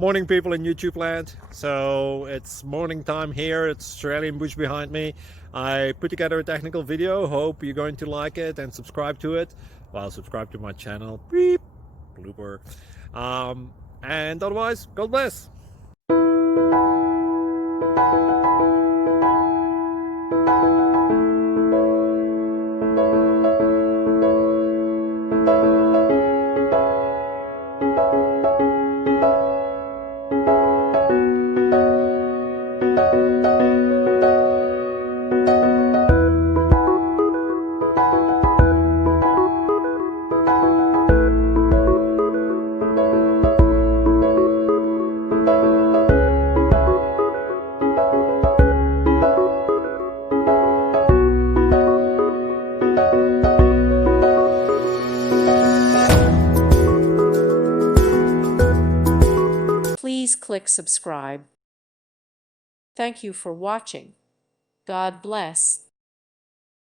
Morning, people in YouTube land. So it's morning time here. It's Australian bush behind me. I put together a technical video. Hope you're going to like it and subscribe to it. Well, subscribe to my channel. Beep. Blooper. And otherwise, God bless. Please click subscribe. Thank you for watching. God bless.